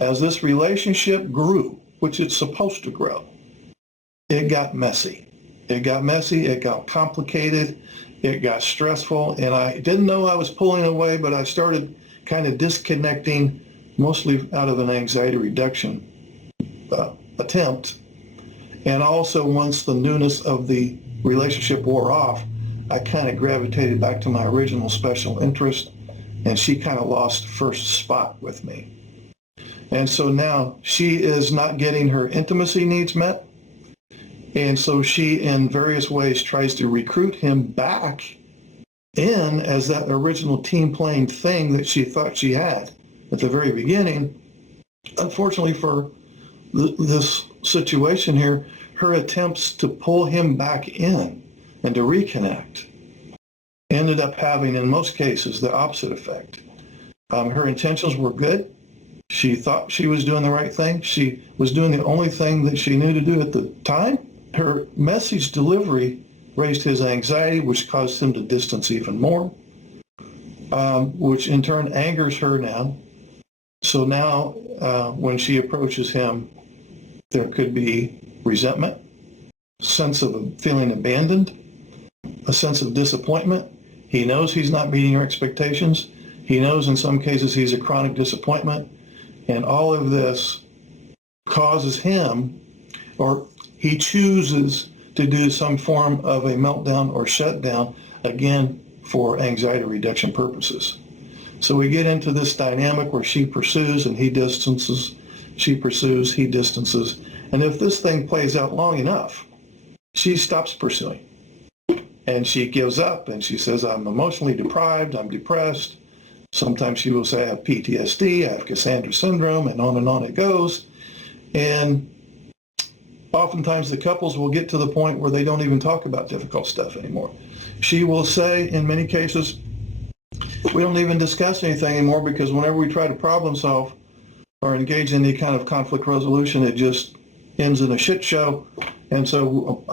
As this relationship grew, which it's supposed to grow, it got messy. It got complicated, it got stressful, and I didn't know I was pulling away, but I started kind of disconnecting, mostly out of an anxiety reduction attempt. And also, once the newness of the relationship wore off, I kind of gravitated back to my original special interest, and she kind of lost first spot with me. And so now she is not getting her intimacy needs met. And so she, in various ways, tries to recruit him back in as that original team playing thing that she thought she had at the very beginning. Unfortunately for this situation here, her attempts to pull him back in and to reconnect ended up having, in most cases, the opposite effect. Her intentions were good. She thought she was doing the right thing. She was doing the only thing that she knew to do at the time. Her message delivery raised his anxiety, which caused him to distance even more, which in turn angers her now. So now when she approaches him, there could be resentment, sense of feeling abandoned, a sense of disappointment. He knows he's not meeting her expectations. He knows in some cases he's a chronic disappointment. And all of this causes him, or he chooses to do some form of a meltdown or shutdown, again, for anxiety reduction purposes. So we get into this dynamic where she pursues and he distances, she pursues, he distances. And if this thing plays out long enough, she stops pursuing. And she gives up and she says, I'm emotionally deprived, I'm depressed. Sometimes she will say, I have PTSD, I have Cassandra syndrome, and on it goes. And oftentimes the couples will get to the point where they don't even talk about difficult stuff anymore. She will say, in many cases, we don't even discuss anything anymore because whenever we try to problem solve or engage in any kind of conflict resolution, it just ends in a shit show. And so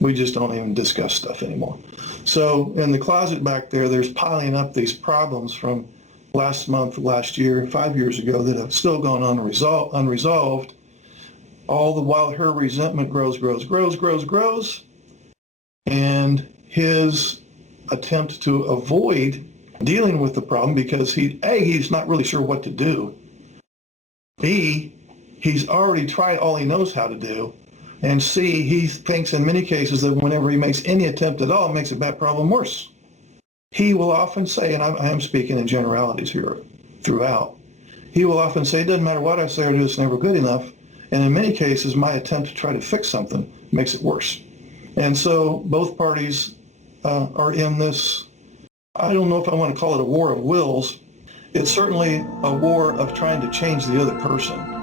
we just don't even discuss stuff anymore. So in the closet back there, there's piling up these problems from last month, last year, 5 years ago that have still gone unresolved, all the while her resentment grows, and his attempt to avoid dealing with the problem because he's not really sure what to do. B, he's already tried all he knows how to do. And C, he thinks in many cases that whenever he makes any attempt at all, it makes a bad problem worse. He will often say, and I am speaking in generalities here throughout, he will often say, it doesn't matter what I say or do, it's never good enough. And in many cases, my attempt to try to fix something makes it worse. And so both parties are in this, I don't know if I want to call it a war of wills. It's certainly a war of trying to change the other person.